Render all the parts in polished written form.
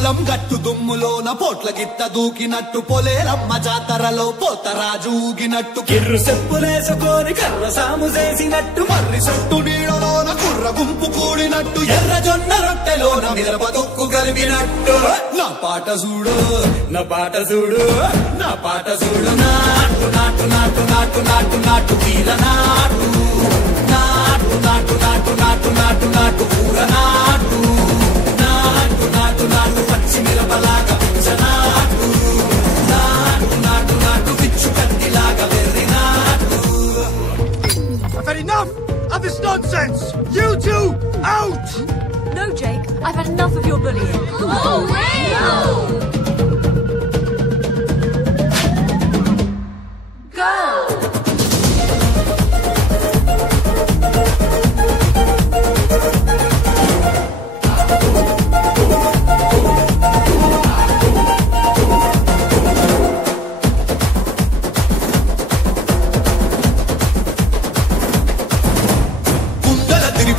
పొలం గట్టు దుమ్ములోన పోట్ల గిత్త దూకినట్టు పొలేరమ్మ జాతరలో పోతరాజు ఊగినట్టు కిర్రు చెప్పులేసుకొని కర్ర సాము చేసినట్టు మర్రి సొట్టు నీడలోన కుర్ర గుంపు కూడినట్టు ఎర్ర జొన్న రొట్టెలోన మిరప తొక్కు కలిపినట్టు నా పాట చూడు నా పాట చూడు నా పాట చూడు నాటు నాటు నాటు నాటు నాటు నాటు తీర నాటు నాటు నాటు నాటు నాటు నాటు నాటు కూర నాటు నాటు నాటు నాటు పచ్చి మిరపలాగా నాటు నాటు నాటు నాటు పిచ్చు కత్తిలాగా వెర్రి నాటు. I've had enough of this nonsense! You two, out! No, Jake, I've had enough of your bullying. Oh, no! Go!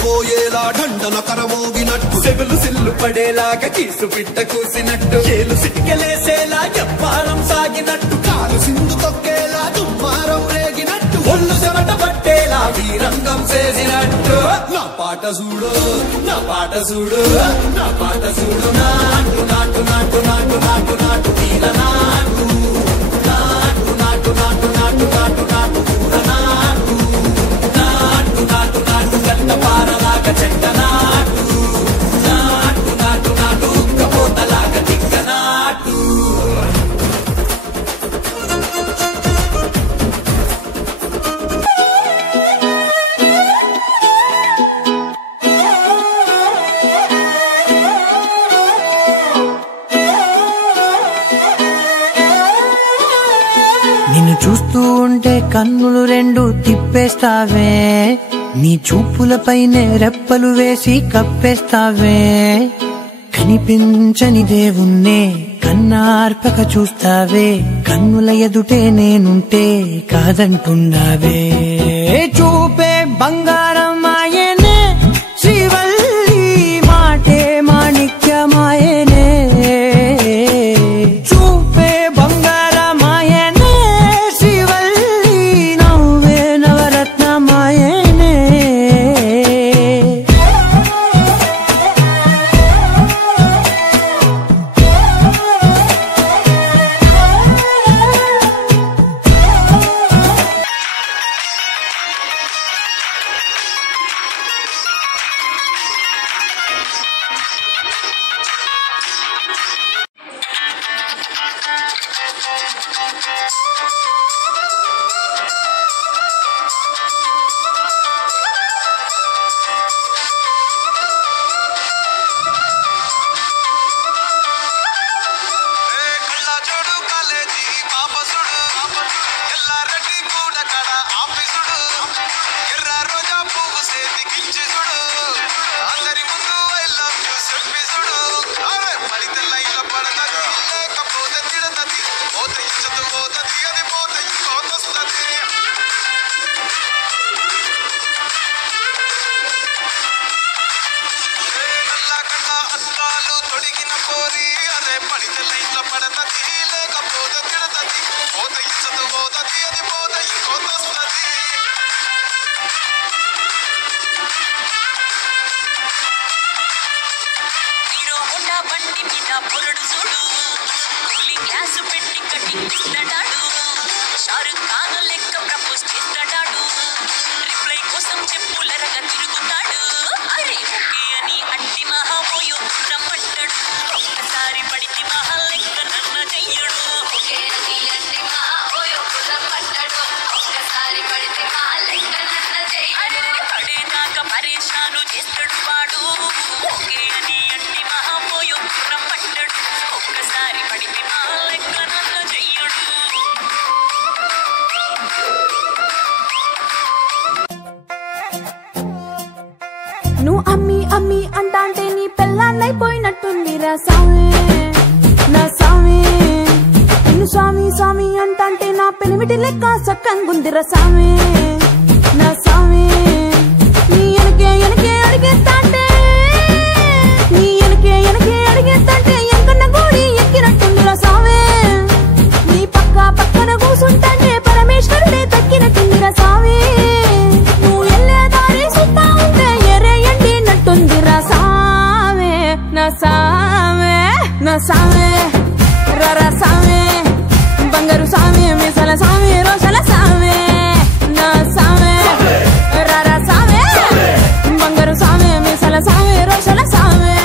పోయేలా ఢండన కరమోగినట్టు సెగలు సిల్లు పడేలాగా కీసు పిట్ట కూసినట్టు ఏలు సిటికెలేసేలా ఎప్పారం సాగినట్టు కాలు సింధు తొక్కేలా దుమ్మారం రేగినట్టు ఒళ్ళు చెమట పట్టేలా వీరంగం చేసినట్టు నా పాట చూడు నా పాట చూడు నా పాట చూడు నాటు నాటు నాటు నాటు నాటు నాటు తీర నాటు నాటు నాటు నాటు నాటు నాటు నాటు కూర నాటు నాటు నాటు నాటు గంట పారలాగా చెట్ట నాటు నాటు నాటు నాటు ఉక్కపోతలాగా దిగ్గ నాటు. నిన్ను చూస్తూ ఉంటే కన్నులు రెండు తిప్పేస్తావే, నీ చూపులపైనే రెప్పలు వేసి కప్పేస్తావే. కనిపించని దేవుణ్ణే కన్నార్పక చూస్తావే, కన్నుల ఎదుటే నేనుంటే కాదంటున్నావే. చూపే బంగారం ఆయనే, శ్రీవల్లి మాటే మాణిక్యమాయనే. చూపే బంగారమాయనే, శ్రీవల్లి నవ్వే నవరత్నమాయనే. నువ్వు అమ్మి అమ్మి అంటాంటే నీ పెళ్ళాన్నైపోయినట్టుందిరా సామి నా సామి. నిన్ను స్వామి స్వామి అంటాంటే నా పెనిమిటి లెక్క సక్కంగుందిరా సామి నా సామి. నీ ఎనకే ఎనకే అడిగేస్తాంటే, నీ ఎనకే ఎనకే అడిగేస్తాంటే ఎంక నా సామే రరా సామే బంగారు సామే మీసాల సామే రోషల సామే నా సామే రరా సామే బంగారు సామే మీసాల సామే రోషల సామే